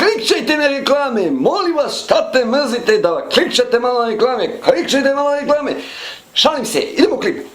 klikćete na reklame, molim vas, šta te mrzite da klikćete malo na reklame, klikćete malo na reklame. Šalim se, idemo klip.